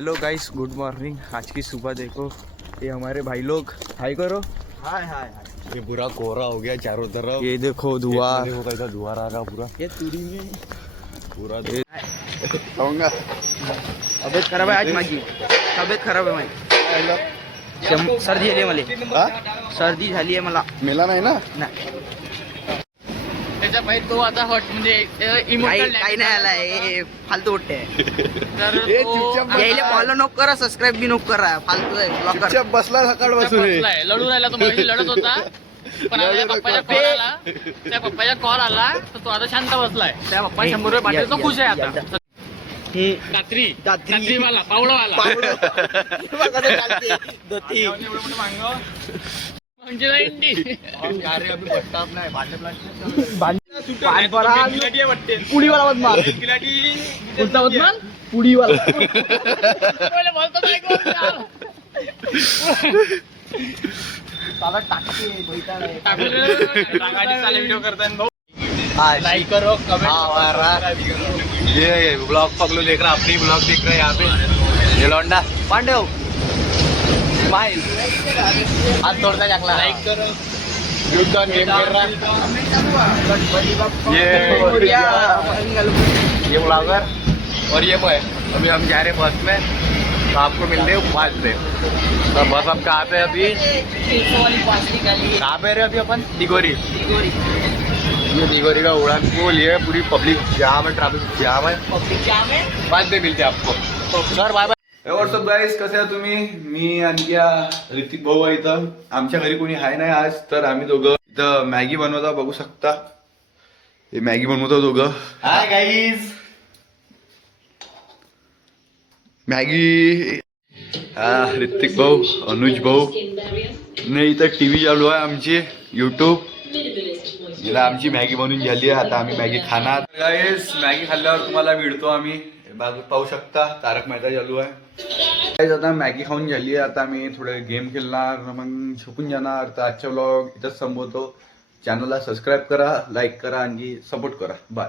Hello guys, good morning. आज की सुबह देखो, ये हमारे भाई लोग हाय करो। हाय हाय हाय। ये पूरा कोहरा हो गया चारों तरफ। ये देखो धुआं, देखो कैसा धुआं आ रहा पूरा ये तुरी में पूरा खाऊंगा। तब्येत खराब आहे आज माझी, तब्येत खराब आहे माझी। सर्दी झाली आहे मला, सर्दी झाली आहे मला। मेला नाही ना? नाही त्याच्या पाहिजे तो आता हॉट म्हणजे काही नाही आलाय, फालतू उठते। तर ए, चुपचाप यायला फॉलो नको करा, सबस्क्राईब बी नको करा, फालतू आहे ब्लॉग करा। चुपचाप बसला सकाळ बसून लढू राहिला तो मगाशी लढत होता पण आता त्या पप्पाचा कॉल आला तर तो आता शांत बसलाय। त्या पप्पा 100 रुपये पाठवले, तो खुश आहे आता। रात्रीवाला पावळावाला म्हणजे पुडीवाला बदमाश, कोणता बदमाश? पुडीवाला बोलतो व्हिडिओ करताना लाइक करो, ये ब्लॉग पगलू देख रहा, अपनी ब्लॉग देख रहे हैं यहाँ पे। ये लौंडा पांडव स्माइल हाथ तोड़ता जाकला, लाइक करो। गेम खेल रहा ये ब्लॉगर और ये मैं। अभी हम जा रहे बस में, तो आपको मिल रहे 5 से। तो बस हम कहाँ पे अभी, कहाँ पे रहे अभी अपन? डिगोरी। ये डिगोरी का उड़ान पुल, ये पूरी पब्लिक जाम है, ट्रैफिक जाम है। बाद में मिलते हैं आपको सर, बाय बाय। व्हॉट्सअप गाईस, कसे आहे तुम्ही? मी आणखी ऋतिक भाऊ आहे इथं। आमच्या घरी कोणी आहे नाही आज, तर आम्ही दोघं इथं मॅगी बनवता, बघू शकता। हे मॅगी बनवतो दोघं। Hi guys, Maggi. हा ऋतिक भाऊ, अनुज भाऊ नाही, इथं टीव्ही चालू आहे आमची, युट्यूब। हिला आमची मॅगी बनवून झाली आहे, आता आम्ही मॅगी खाणार। गाईस, मॅगी खाल्ल्यावर तुम्हाला मिळतो आम्ही, बाजू पाहू शकता तारक मेहता चालू आहे। गाईस, आता मॅगी खाऊन झाली आहे, आता आम्ही थोडे गेम खेळणार, मग झोपून जाणार। तर आजचा व्लॉग इथंच संपवतो। चॅनलला सबस्क्राईब करा, लाईक करा आणि सपोर्ट करा। बाय।